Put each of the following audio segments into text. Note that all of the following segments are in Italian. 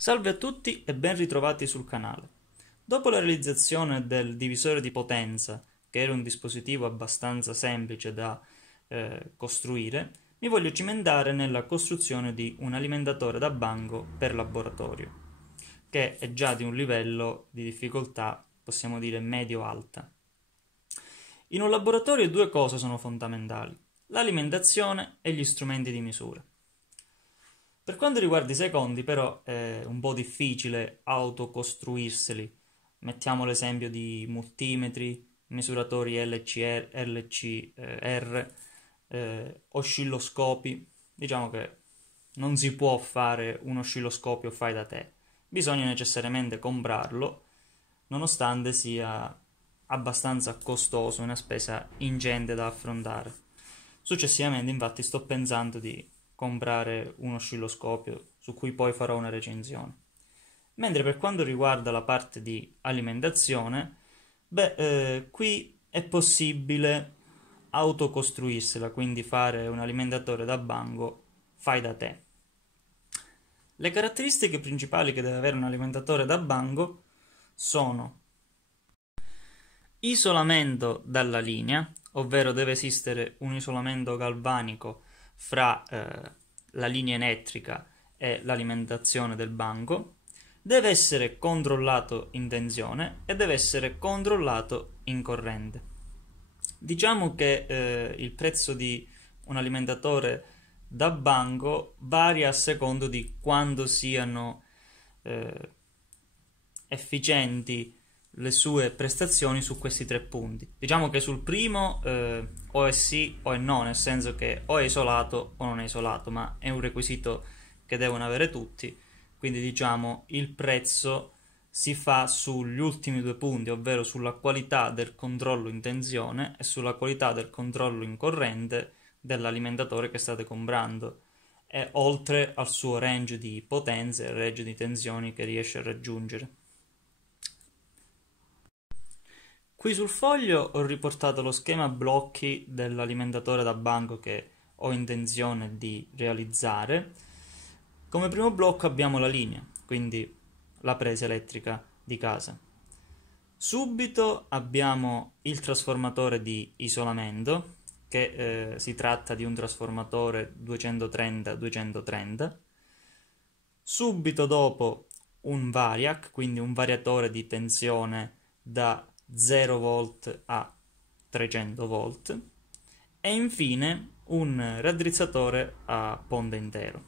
Salve a tutti e ben ritrovati sul canale. Dopo la realizzazione del divisore di potenza, che era un dispositivo abbastanza semplice da costruire, mi voglio cimentare nella costruzione di un alimentatore da banco per laboratorio, che è già di un livello di difficoltà, possiamo dire medio-alta. In un laboratorio due cose sono fondamentali: l'alimentazione e gli strumenti di misura. Per quanto riguarda i secondi, però, è un po' difficile autocostruirseli. Mettiamo l'esempio di multimetri, misuratori LCR, oscilloscopi. Diciamo che non si può fare un oscilloscopio fai da te, bisogna necessariamente comprarlo, nonostante sia abbastanza costoso, una spesa ingente da affrontare. Successivamente, infatti, sto pensando di comprare un oscilloscopio su cui poi farò una recensione. Mentre per quanto riguarda la parte di alimentazione, qui è possibile autocostruirsela, quindi fare un alimentatore da banco fai da te. Le caratteristiche principali che deve avere un alimentatore da banco sono isolamento dalla linea, ovvero deve esistere un isolamento galvanico fra la linea elettrica e l'alimentazione del banco, deve essere controllato in tensione e deve essere controllato in corrente. Diciamo che il prezzo di un alimentatore da banco varia a secondo di quanto siano efficienti le sue prestazioni su questi tre punti. Diciamo che sul primo o è sì o è no, nel senso che o è isolato o non è isolato, ma è un requisito che devono avere tutti. Quindi diciamo il prezzo si fa sugli ultimi due punti, ovvero sulla qualità del controllo in tensione e sulla qualità del controllo in corrente dell'alimentatore che state comprando, e oltre al suo range di potenze e range di tensioni che riesce a raggiungere. Qui sul foglio ho riportato lo schema blocchi dell'alimentatore da banco che ho intenzione di realizzare. Come primo blocco abbiamo la linea, quindi la presa elettrica di casa. Subito abbiamo il trasformatore di isolamento, che si tratta di un trasformatore 230-230. Subito dopo un variac, quindi un variatore di tensione da 0 volt a 300 volt, e infine un raddrizzatore a ponte intero.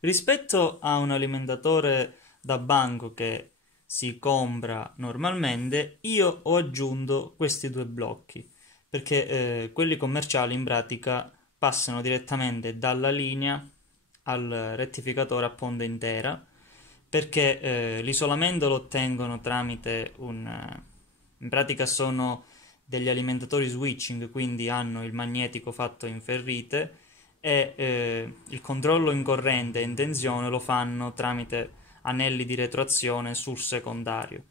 Rispetto a un alimentatore da banco che si compra normalmente, io ho aggiunto questi due blocchi, perché quelli commerciali in pratica passano direttamente dalla linea al rettificatore a ponte intera, perché l'isolamento lo ottengono tramite in pratica sono degli alimentatori switching, quindi hanno il magnetico fatto in ferrite, e il controllo in corrente e in tensione lo fanno tramite anelli di retroazione sul secondario.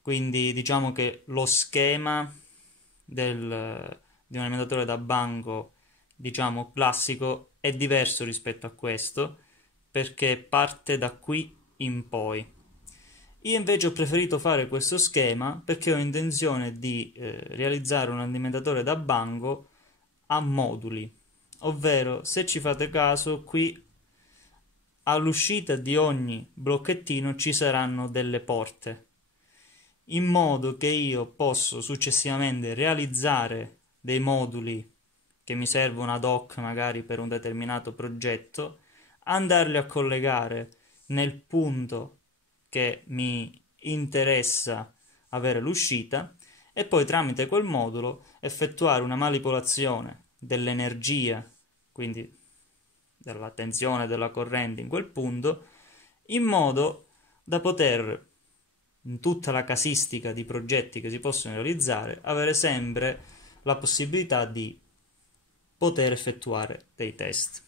Quindi diciamo che lo schema di un alimentatore da banco, diciamo classico, è diverso rispetto a questo, perché parte da qui in poi. Io invece ho preferito fare questo schema perché ho intenzione di realizzare un alimentatore da banco a moduli, ovvero, se ci fate caso, qui all'uscita di ogni blocchettino ci saranno delle porte, in modo che io posso successivamente realizzare dei moduli che mi servono ad hoc magari per un determinato progetto, andarli a collegare nel punto che mi interessa avere l'uscita, e poi tramite quel modulo effettuare una manipolazione dell'energia, quindi della tensione della corrente in quel punto, in modo da poter, in tutta la casistica di progetti che si possono realizzare, avere sempre la possibilità di poter effettuare dei test.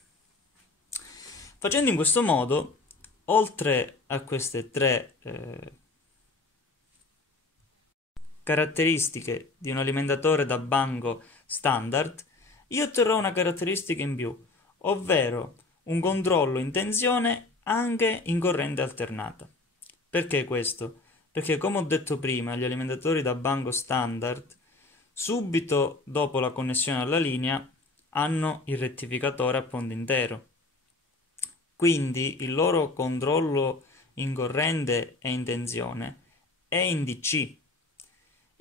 Facendo in questo modo, oltre a queste tre caratteristiche di un alimentatore da banco standard, io otterrò una caratteristica in più, ovvero un controllo in tensione anche in corrente alternata. Perché questo? Perché come ho detto prima, gli alimentatori da banco standard, subito dopo la connessione alla linea, hanno il rettificatore a fondo intero. Quindi il loro controllo in corrente e in tensione è in DC.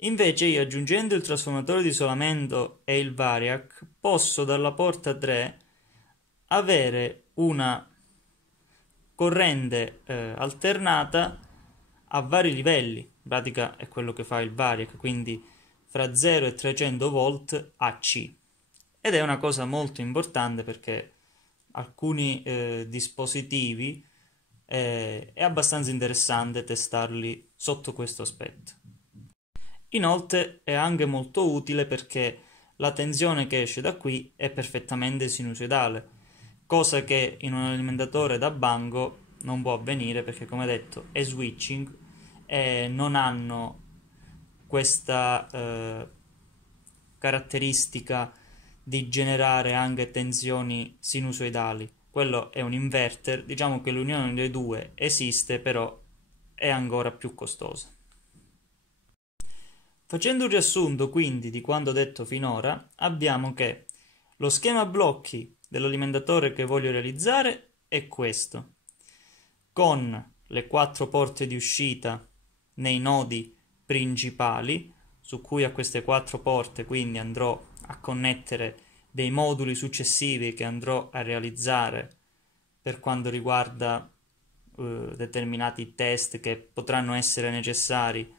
Invece io, aggiungendo il trasformatore di isolamento e il variac, posso dalla porta 3 avere una corrente alternata a vari livelli. In pratica è quello che fa il variac, quindi fra 0 e 300 volt AC. Ed è una cosa molto importante perché alcuni dispositivi è abbastanza interessante testarli sotto questo aspetto. Inoltre è anche molto utile perché la tensione che esce da qui è perfettamente sinusoidale, cosa che in un alimentatore da banco non può avvenire perché, come detto, è switching e non hanno questa caratteristica di generare anche tensioni sinusoidali. Quello è un inverter, diciamo che l'unione dei due esiste, però è ancora più costosa. Facendo un riassunto quindi di quanto detto finora, abbiamo che lo schema blocchi dell'alimentatore che voglio realizzare è questo, con le 4 porte di uscita nei nodi principali, su cui a queste 4 porte quindi andrò a connettere dei moduli successivi che andrò a realizzare per quanto riguarda determinati test che potranno essere necessari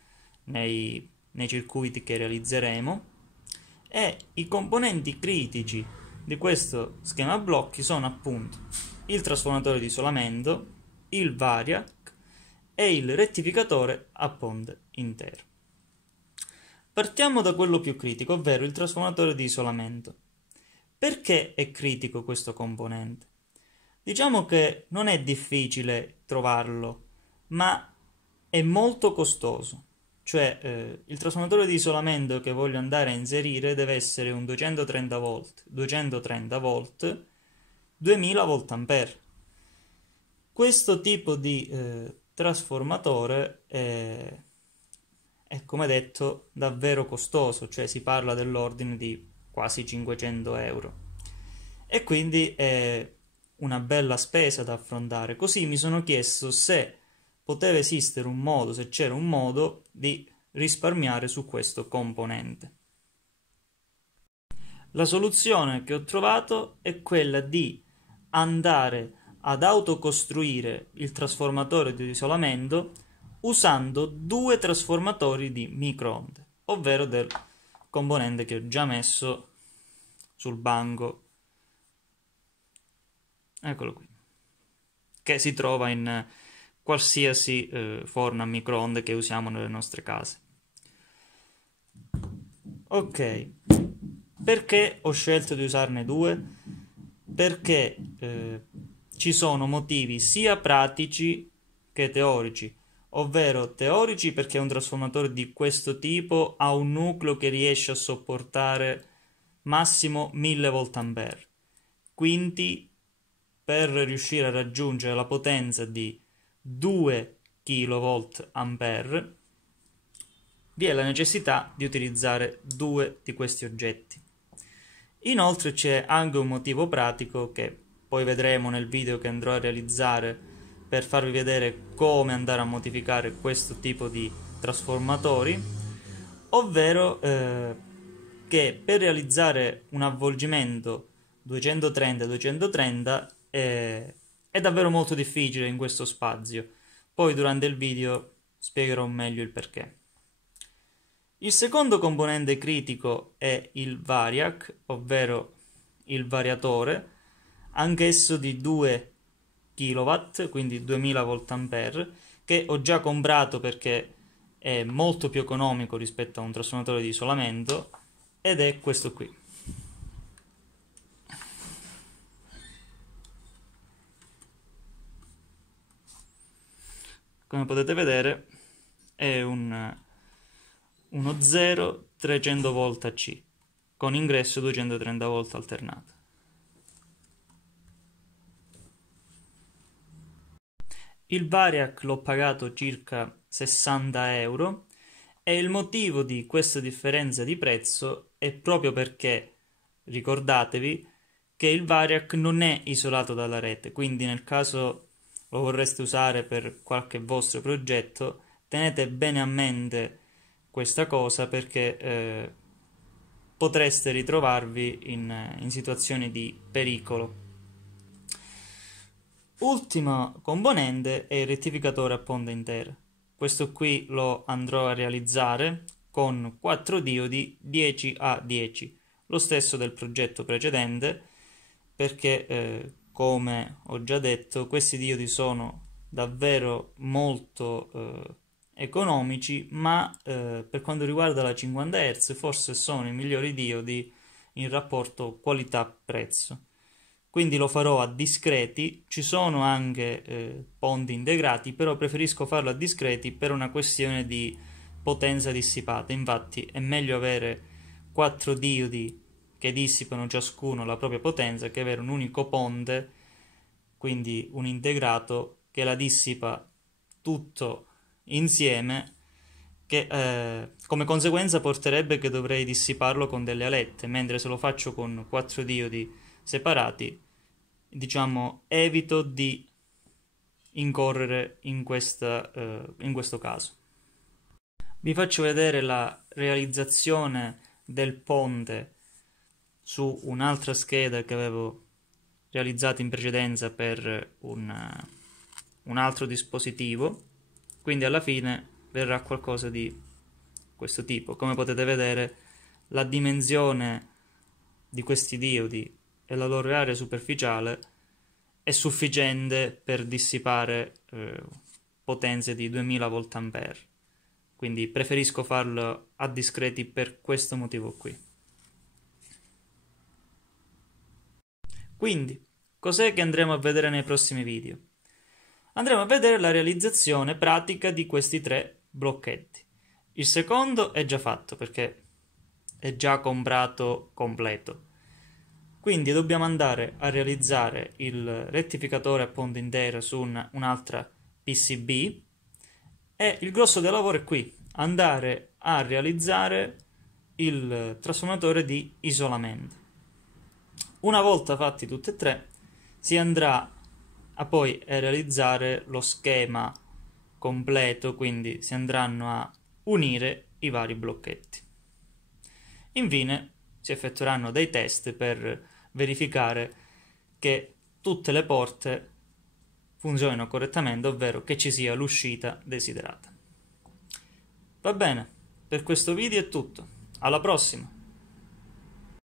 nei circuiti che realizzeremo, e i componenti critici di questo schema blocchi sono appunto il trasformatore di isolamento, il variac e il rettificatore a ponte intero. Partiamo da quello più critico, ovvero il trasformatore di isolamento. Perché è critico questo componente? Diciamo che non è difficile trovarlo, ma è molto costoso. Cioè, il trasformatore di isolamento che voglio andare a inserire deve essere un 230 volt, 230 volt, 2000 VA. Questo tipo di trasformatore è, come detto, davvero costoso, cioè si parla dell'ordine di quasi 500 euro. E quindi è una bella spesa da affrontare. Così mi sono chiesto se poteva esistere un modo, se c'era un modo di risparmiare su questo componente. La soluzione che ho trovato è quella di andare ad autocostruire il trasformatore di isolamento usando 2 trasformatori di microonde, ovvero del componente che ho già messo sul banco. Eccolo qui, che si trova in qualsiasi forno a microonde che usiamo nelle nostre case. Ok, perché ho scelto di usarne 2? Perché ci sono motivi sia pratici che teorici, ovvero teorici perché un trasformatore di questo tipo ha un nucleo che riesce a sopportare massimo 1000 VA, quindi per riuscire a raggiungere la potenza di 2 kVA vi è la necessità di utilizzare 2 di questi oggetti. Inoltre c'è anche un motivo pratico che poi vedremo nel video che andrò a realizzare per farvi vedere come andare a modificare questo tipo di trasformatori, ovvero che per realizzare un avvolgimento 230-230 è davvero molto difficile in questo spazio. Poi durante il video spiegherò meglio il perché. Il secondo componente critico è il variac, ovvero il variatore, anch'esso di 2 kW, quindi 2000 VA, che ho già comprato perché è molto più economico rispetto a un trasformatore di isolamento, ed è questo qui. Come potete vedere è uno 0 300 volt AC con ingresso 230 volt alternato. Il Variac l'ho pagato circa 60 euro e il motivo di questa differenza di prezzo è proprio perché, ricordatevi, che il Variac non è isolato dalla rete, quindi nel caso lo vorreste usare per qualche vostro progetto, tenete bene a mente questa cosa perché potreste ritrovarvi in situazioni di pericolo. Ultima componente è il rettificatore a ponte intera. Questo qui lo andrò a realizzare con 4 diodi 10A10, lo stesso del progetto precedente, perché come ho già detto questi diodi sono davvero molto economici, ma per quanto riguarda la 50 Hz forse sono i migliori diodi in rapporto qualità-prezzo. Quindi lo farò a discreti, ci sono anche ponti integrati, però preferisco farlo a discreti per una questione di potenza dissipata. Infatti è meglio avere 4 diodi che dissipano ciascuno la propria potenza che avere un unico ponte, quindi un integrato che la dissipa tutto insieme, che come conseguenza porterebbe che dovrei dissiparlo con delle alette, mentre se lo faccio con 4 diodi separati, diciamo, evito di incorrere in questo caso. Vi faccio vedere la realizzazione del ponte su un'altra scheda che avevo realizzato in precedenza per un altro dispositivo, quindi alla fine verrà qualcosa di questo tipo. Come potete vedere, la dimensione di questi diodi e la loro area superficiale è sufficiente per dissipare potenze di 2000 VA, quindi preferisco farlo a discreti per questo motivo qui. Quindi, cos'è che andremo a vedere nei prossimi video? Andremo a vedere la realizzazione pratica di questi 3 blocchetti. Il secondo è già fatto perché è già comprato completo. Quindi dobbiamo andare a realizzare il rettificatore a ponte intera su un'altra PCB e il grosso del lavoro è qui, andare a realizzare il trasformatore di isolamento. Una volta fatti tutti e 3 si andrà a poi realizzare lo schema completo, quindi si andranno a unire i vari blocchetti. Infine si effettueranno dei test per verificare che tutte le porte funzionino correttamente, ovvero che ci sia l'uscita desiderata. Va bene, per questo video è tutto. Alla prossima!